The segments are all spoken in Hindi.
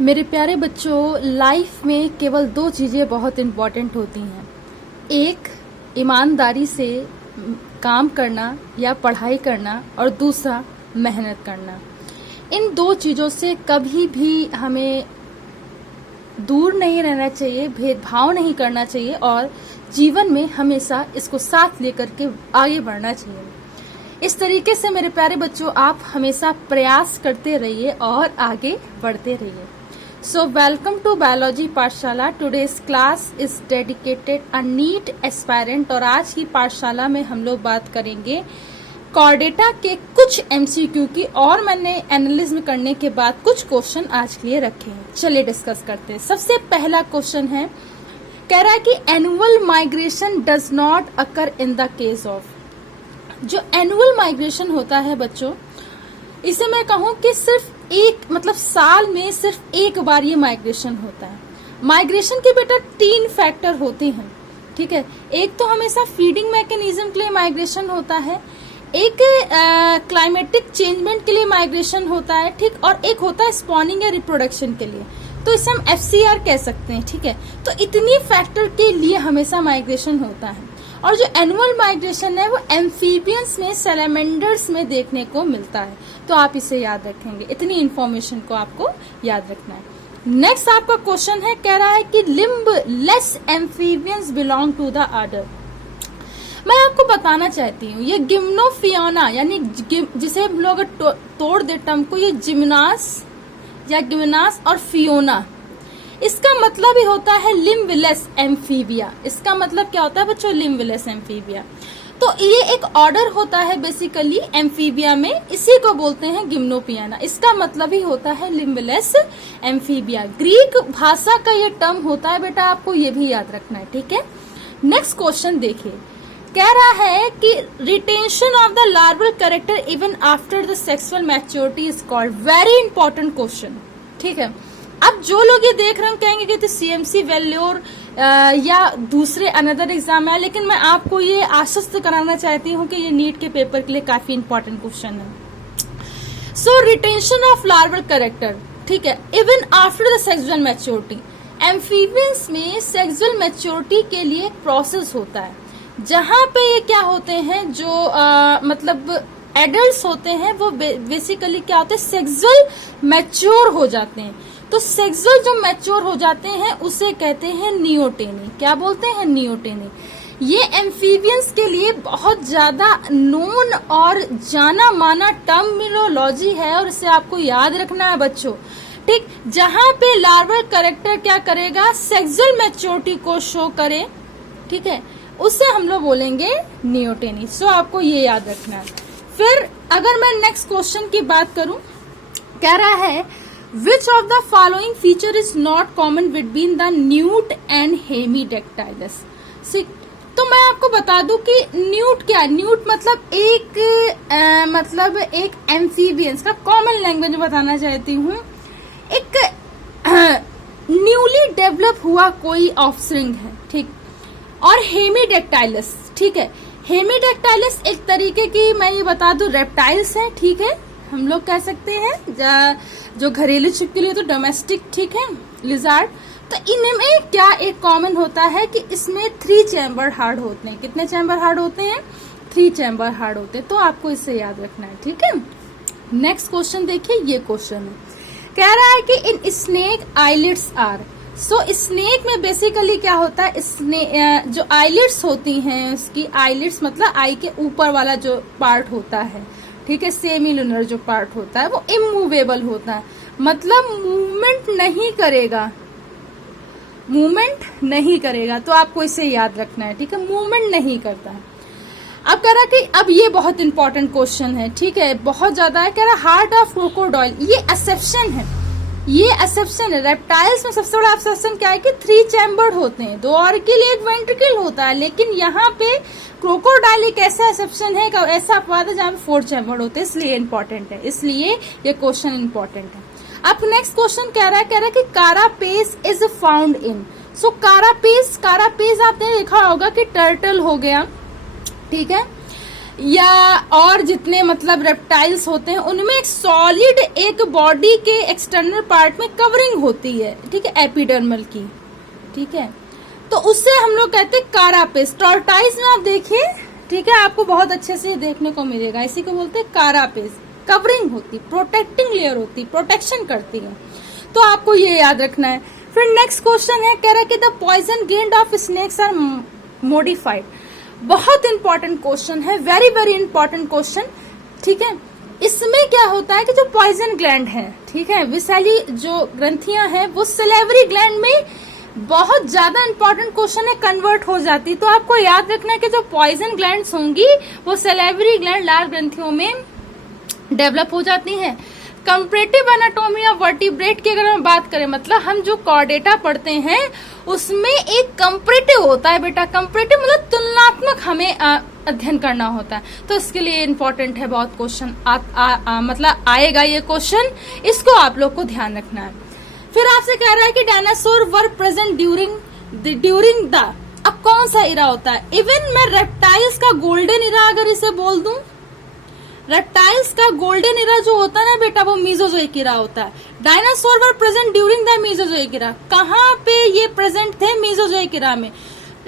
मेरे प्यारे बच्चों, लाइफ में केवल दो चीज़ें बहुत इम्पॉर्टेंट होती हैं। एक, ईमानदारी से काम करना या पढ़ाई करना, और दूसरा मेहनत करना। इन दो चीज़ों से कभी भी हमें दूर नहीं रहना चाहिए, भेदभाव नहीं करना चाहिए और जीवन में हमेशा इसको साथ लेकर के आगे बढ़ना चाहिए। इस तरीके से मेरे प्यारे बच्चों, आप हमेशा प्रयास करते रहिए और आगे बढ़ते रहिए। So welcome to बायोलॉजी पाठशाला। Today's class is dedicated a NEET aspirant. और आज की पाठशाला में हम लोग बात करेंगे कॉर्डेटा के कुछ एमसीक्यू की, और मैंने एनालिज्म करने के बाद कुछ क्वेश्चन आज के लिए रखे हैं। चलिए डिस्कस करते हैं। सबसे पहला क्वेश्चन है, कह रहा है कि annual migration does not occur in the case of. जो एनुअल माइग्रेशन होता है बच्चों, इसे मैं कहूं कि सिर्फ साल में सिर्फ एक बार ये माइग्रेशन होता है। माइग्रेशन के बेटा तीन फैक्टर होते हैं, ठीक है। एक तो हमेशा फीडिंग मैकेनिज्म के लिए माइग्रेशन होता है, एक क्लाइमेटिक चेंजमेंट के लिए माइग्रेशन होता है, ठीक, और एक होता है स्पॉनिंग या रिप्रोडक्शन के लिए। तो इसे हम FCR कह सकते हैं, ठीक है। तो इतनी फैक्टर के लिए हमेशा माइग्रेशन होता है। और जो एनुअल माइग्रेशन है वो एम्फीबियंस में, सैलामेंडर्स में देखने को मिलता है। तो आप इसे याद रखेंगे, इतनी इंफॉर्मेशन को आपको याद रखना है। नेक्स्ट आपका क्वेश्चन है, कह रहा है कि limbless amphibians belong to the order. मैं आपको बताना चाहती हूँ, ये गिम्नोफियोना यानी जिसे हम लोग तोड़ दे टर्म को, ये जिम्नास या गिम्नास और फियोना, इसका मतलब ही होता है लिम्बलेस एम्फीबिया। इसका मतलब क्या होता है बच्चों? Limbless amphibia. तो ये एक ऑर्डर होता है बेसिकली एम्फीबिया में, इसी को बोलते हैं गिम्नोपियाना। इसका मतलब ही होता है लिम्बलेस एम्फीबिया। ग्रीक भाषा का ये टर्म होता है बेटा, आपको ये भी याद रखना है, ठीक है। नेक्स्ट क्वेश्चन देखिए, कह रहा है कि retention of the larval character even after the sexual maturity is called. Very important question, ठीक है। अब जो लोग ये देख रहे हैं कहेंगे कि तो CMC वेल्योर या दूसरे अनदर एग्जाम है, लेकिन मैं आपको ये आश्वस्त कराना चाहती हूँ कि ये नीट के पेपर के लिए काफी इंपॉर्टेंट क्वेश्चन है। सो रिटेंशन ऑफ लार्वल कैरेक्टर, ठीक है, even after the sexual maturity. Amphibians में सेक्सुअल मैच्योरिटी के लिए एक प्रोसेस होता है, जहां पे ये क्या होते हैं, जो मतलब एडल्ट होते हैं, वो बेसिकली क्या होते हैं, सेक्सुअल मैच्योर हो जाते हैं। तो सेक्सुअल जो मैच्योर हो जाते हैं उसे कहते हैं नियोटेनी। क्या बोलते हैं? नियोटेनी। ये एम्फीबियंस के लिए बहुत ज्यादा नोन और जाना माना टर्मिनोलॉजी है, और इसे आपको याद रखना है बच्चों, ठीक। जहां पे लार्वल कैरेक्टर क्या करेगा, सेक्सुअल मैच्योरिटी को शो करे, ठीक है, उसे हम लोग बोलेंगे नियोटेनी। सो आपको ये याद रखना है। फिर अगर मैं नेक्स्ट क्वेश्चन की बात करूं, कह रहा है Which of the following feature is not common between the newt and hemidactylus? तो मैं आपको बता दूं कि न्यूट क्या है। न्यूट मतलब एक एम्फीबियंस का कॉमन लैंग्वेज में बताना चाहती हूँ, एक न्यूली डेवलप हुआ कोई ऑफस्प्रिंग है, ठीक। और हेमीडेक्टाइलस, ठीक है, हेमीडेक्टाइलस एक तरीके की, मैं ये बता दूं, रेप्टाइल्स है, ठीक है। हम लोग कह सकते हैं जो घरेलू छिपकली है तो डोमेस्टिक, ठीक है, लिजार्ड। तो इनमें क्या एक कॉमन होता है कि इसमें 3 चैम्बर हार्ड होते हैं। कितने चैम्बर हार्ड होते हैं? 3 चैम्बर हार्ड होते हैं। तो आपको इससे याद रखना है, ठीक है। नेक्स्ट क्वेश्चन देखिए, ये क्वेश्चन है, कह रहा है कि in snake eyelids are. So snake में बेसिकली क्या होता है, जो आईलिड्स होती हैं, उसकी आईलिड्स मतलब आई के ऊपर वाला जो पार्ट होता है, ठीक है, सेमिलुनर जो पार्ट होता है वो इमूवेबल होता है, मतलब मूवमेंट नहीं करेगा, मूवमेंट नहीं करेगा। तो आपको इसे याद रखना है, ठीक है, मूवमेंट नहीं करता है। अब कह रहा कि अब ये बहुत इंपॉर्टेंट क्वेश्चन है, ठीक है, बहुत ज्यादा है। कह रहा हार्ट ऑफ क्रोकोडाइल, ये एक्सेप्शन है, ये एक्सेप्शन है। रेप्टाइल्स में सबसे बड़ा एक्सेप्शन क्या है कि 3 चैम्बर्ड होते हैं, 2 ऑर्किल एक वेंट्रिकल होता है, लेकिन यहाँ पे क्रोकोडाइल एक ऐसा एक्सेप्शन है, ऐसा अपवाद है जहाँ पे 4 चैम्बर्ड होते हैं, इसलिए इंपॉर्टेंट है, इसलिए ये क्वेश्चन इंपॉर्टेंट है। अब नेक्स्ट क्वेश्चन कह रहा है कि carapace is found in. So carapace आपने देखा होगा कि टर्टल हो गया, ठीक है, या और जितने मतलब रेप्टाइल्स होते हैं उनमें एक सॉलिड एक बॉडी के एक्सटर्नल पार्ट में कवरिंग होती है, ठीक है, एपिडर्मल की, ठीक है, तो उससे हम लोग कहते हैं कारापेस। टॉर्टाइज में आप देखिए, ठीक है, आपको बहुत अच्छे से देखने को मिलेगा, इसी को बोलते हैं कारापेस। कवरिंग होती, प्रोटेक्टिंग लेयर होती, प्रोटेक्शन करती है, तो आपको ये याद रखना है। फिर नेक्स्ट क्वेश्चन है, कह रहा है कि the poison gland of snakes are modified. बहुत इंपॉर्टेंट क्वेश्चन है, वेरी वेरी इंपॉर्टेंट क्वेश्चन, ठीक है। इसमें क्या होता है कि जो पॉइजन ग्लैंड है, ठीक है, विषैली जो ग्रंथियां हैं वो सलेवरी ग्लैंड में बहुत ज्यादा इंपॉर्टेंट क्वेश्चन है, कन्वर्ट हो जाती। तो आपको याद रखना है कि जो पॉइजन ग्लैंड्स होंगी वो सलेवरी ग्लैंड लार ग्रंथियों में डेवलप हो जाती हैं। कंपैरेटिव एनाटॉमी ऑफ वर्टिब्रेट की अगर हम बात करें, मतलब हम जो कॉर्डेटा पढ़ते हैं उसमें एक कंपैरेटिव होता है बेटा। कंपैरेटिव मतलब तुलनात्मक हमें अध्ययन करना होता है, तो इसके लिए इंपॉर्टेंट है बहुत क्वेश्चन मतलब आएगा ये क्वेश्चन, इसको आप लोग को ध्यान रखना है। फिर आपसे कह रहा है कि dinosaur were present during the, अब कौन सा इरा होता है? इवन मैं रेप्टाइल्स का गोल्डन इरा अगर इसे बोल दूं, रेप्टाइल्स का गोल्डन इरा जो होता है ना बेटा वो मीजोजोइक इरा होता है। Dinosaur were present during the Mesozoic era, कहाँ पे ये प्रेजेंट थे? मीजोजोइक इरा में।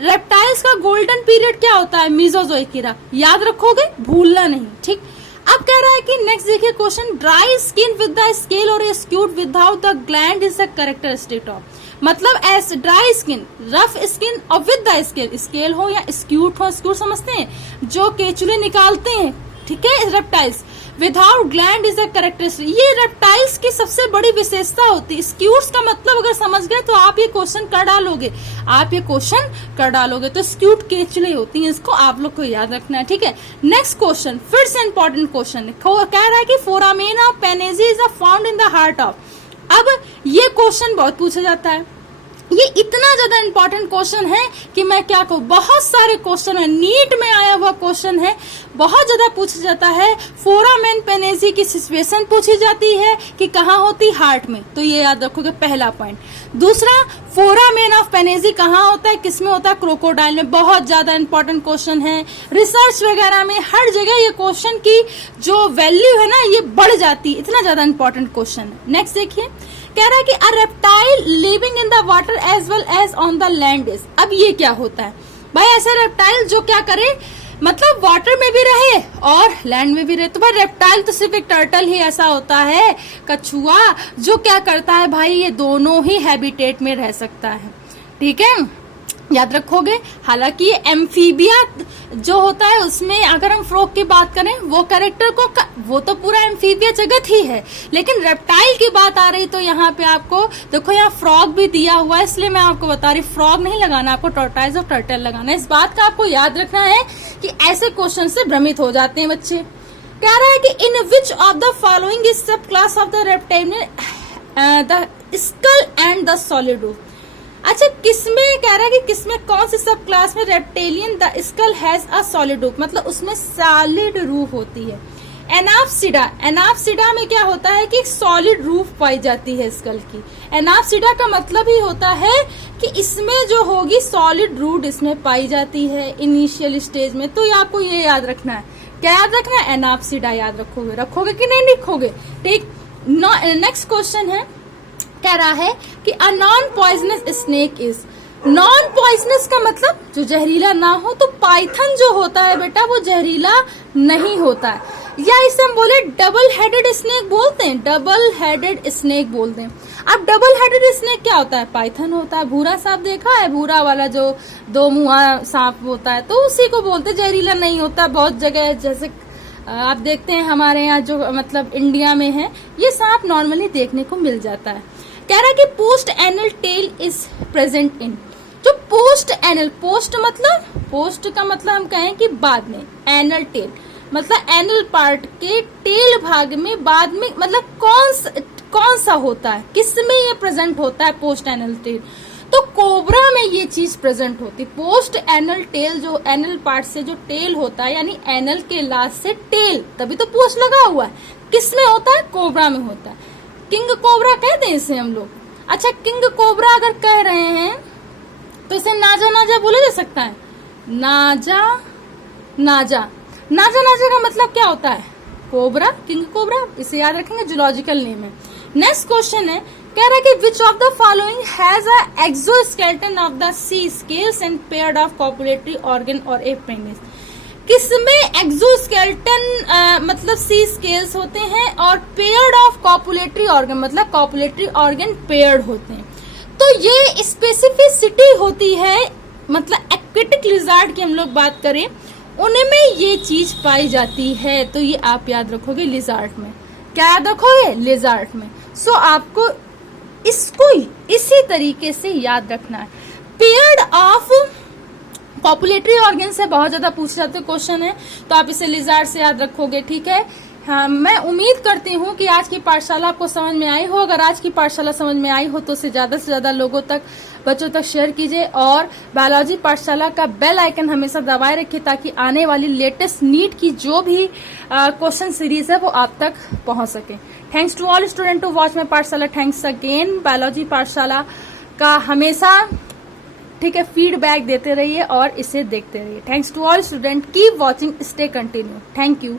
रेप्टाइल्स का गोल्डन पीरियड क्या होता है? मीजोजोइक इरा। याद रखोगे, भूलना नहीं, ठीक। अब कह रहा है कि नेक्स्ट देखिए question, dry skin with the scale और scute without the gland is the characteristic of, मतलब as dry skin, rough skin और विद द स्केल, स्केल हो या स्क्यूट हो, स्क्यूट समझते हैं जो केचुले निकालते हैं, ठीक है, reptiles. Without gland is a characteristic, ये रेप्टाइल्स की सबसे बड़ी विशेषता होती है। स्क्यूट्स का मतलब अगर समझ गए तो आप ये क्वेश्चन कर डालोगे, आप ये क्वेश्चन कर डालोगे। तो स्क्यूट केचुले होती हैं, इसको आप लोग को याद रखना है, ठीक है। नेक्स्ट क्वेश्चन फिर से इंपॉर्टेंट क्वेश्चन है, कह रहा है कि foramen of Panizza is found in the heart of. अब ये क्वेश्चन बहुत पूछा जाता है, ये इतना ज्यादा इंपॉर्टेंट क्वेश्चन है कि मैं क्या कहूँ, बहुत सारे क्वेश्चन है, नीट में आया हुआ क्वेश्चन है, बहुत ज्यादा पूछा जाता है। फोरामेन पेनेजी की सिचुएशन पूछी जाती है कि कहाँ होती? हार्ट में, तो ये याद रखोगे पहला पॉइंट। दूसरा, फोरामेन ऑफ पेनेजी कहाँ होता है, किसमें होता है? क्रोकोडाइल में। बहुत ज्यादा इंपॉर्टेंट क्वेश्चन है, रिसर्च वगैरह में हर जगह ये क्वेश्चन की जो वैल्यू है ना ये बढ़ जाती है, इतना ज्यादा इंपॉर्टेंट क्वेश्चन है। नेक्स्ट देखिए, कह रहा है कि a reptile living in the water as well as on the land is. अब ये क्या होता है भाई? ऐसा रेप्टाइल जो क्या करे, मतलब वाटर में भी रहे और लैंड में भी रहे। तो भाई रेप्टाइल तो सिर्फ एक टर्टल ही ऐसा होता है, कछुआ, जो क्या करता है भाई, ये दोनों ही हैबिटेट में रह सकता है, ठीक है, याद रखोगे। हालांकि ये एम्फीबिया जो होता है उसमें अगर हम फ्रॉग की बात करें, वो कैरेक्टर को वो तो पूरा एम्फीबिया जगत ही है, लेकिन रेप्टाइल की बात आ रही तो यहाँ पे आपको देखो, यहाँ फ्रॉग भी दिया हुआ है, इसलिए मैं आपको बता रही, फ्रॉग नहीं लगाना आपको, टॉर्टाइज और टर्टल लगाना है। इस बात का आपको याद रखना है कि ऐसे क्वेश्चन से भ्रमित हो जाते हैं बच्चे। कह रहा है कि in which of the following is subclass of the reptile the skull and the solid roof. अच्छा, किसमें कह रहा है कि किसमें, कौन सी सब क्लास में reptilian the skull has a solid roof, मतलब उसमें सॉलिड रूफ होती है। एनाप्सिडा, एनाप्सिडा में क्या होता है कि सॉलिड रूफ पाई जाती है स्कल की। एनाप्सिडा का मतलब ही होता है कि इसमें जो होगी सॉलिड रूट इसमें पाई जाती है इनिशियल स्टेज में। तो आपको ये याद रखना है, क्या याद रखना है? एनाप्सिडा याद रखोगे, रखोगे कि नहीं लिखोगे, ठीक। नेक्स्ट क्वेश्चन है, कह रहा है कि a non poisonous snake is, non poisonous का मतलब जो जहरीला ना हो, तो पाइथन जो होता है बेटा वो जहरीला नहीं होता है, या इसे हम बोले डबल हेडेड स्नेक बोलते हैं, डबल हेडेड स्नेक बोलते हैं। अब डबल हेडेड स्नेक क्या होता है? पाइथन होता है। भूरा सांप देखा है, भूरा वाला जो दो मुहा सांप होता है, तो उसी को बोलते, जहरीला नहीं होता। बहुत जगह जैसे आप देखते हैं हमारे यहाँ जो मतलब इंडिया में है, ये सांप नॉर्मली देखने को मिल जाता है। कह रहा है कि post anal tail is present in, जो पोस्ट एनल, पोस्ट मतलब, पोस्ट का मतलब हम कहें कि बाद में, एनल टेल मतलब एनल पार्ट के टेल भाग में बाद में, मतलब कौन सा होता है, किसमें ये प्रेजेंट होता है पोस्ट एनल टेल? तो कोबरा में ये चीज प्रेजेंट होती। पोस्ट एनल टेल, जो एनल पार्ट से जो टेल होता है, यानी एनल के लास्ट से टेल, तभी तो पोस्ट लगा हुआ है, किसमें होता है? कोबरा में होता है। किंग कोबरा कहते हैं इसे हम लोग। अच्छा, किंग कोबरा अगर कह रहे हैं तो इसे नाजा नाजा बोला जा सकता है, नाजा नाजा। नाजा नाजा का मतलब क्या होता है? कोबरा, किंग कोबरा, इसे याद रखेंगे, जूलॉजिकल नेम है। नेक्स्ट क्वेश्चन है, कह रहा है कि which of the following has a exoskeleton of the sea scales and paired of copulatory organ और ए पेनिस। किसमें एक्सोस्केलेटन मतलब सी स्केल्स होते हैं और पेयर्ड ऑफ कॉपुलेटरी ऑर्गन मतलब कॉपुलेटरी ऑर्गन पेयर्ड होते हैं। तो ये स्पेसिफिसिटी होती है, मतलब एक्वेटिक लिजार्ड की हम लोग बात करें, उनमें ये चीज पाई जाती है। तो ये आप याद रखोगे लिजार्ड में। क्या याद रखोगे? लिजार्ड में। सो आपको इसको इसी तरीके से याद रखना है। पेयर्ड ऑफ कॉपुलेटरी ऑर्गन से बहुत ज्यादा पूछ जाते क्वेश्चन है, तो आप इसे लिजार्ड से याद रखोगे, ठीक है। हाँ, मैं उम्मीद करती हूँ कि आज की पाठशाला आपको समझ में आई हो। अगर आज की पाठशाला समझ में आई हो तो उसे ज्यादा से ज्यादा लोगों तक, बच्चों तक शेयर कीजिए और बायोलॉजी पाठशाला का बेल आइकन हमेशा दबाए रखिए ताकि आने वाली लेटेस्ट नीट की जो भी क्वेश्चन सीरीज है वो आप तक पहुंच सके। Thanks to all student to watch my Pathshala. Thanks again. Biology पाठशाला का हमेशा, ठीक है, फीडबैक देते रहिए और इसे देखते रहिए। Thanks to all student, keep watching, stay continue. Thank you.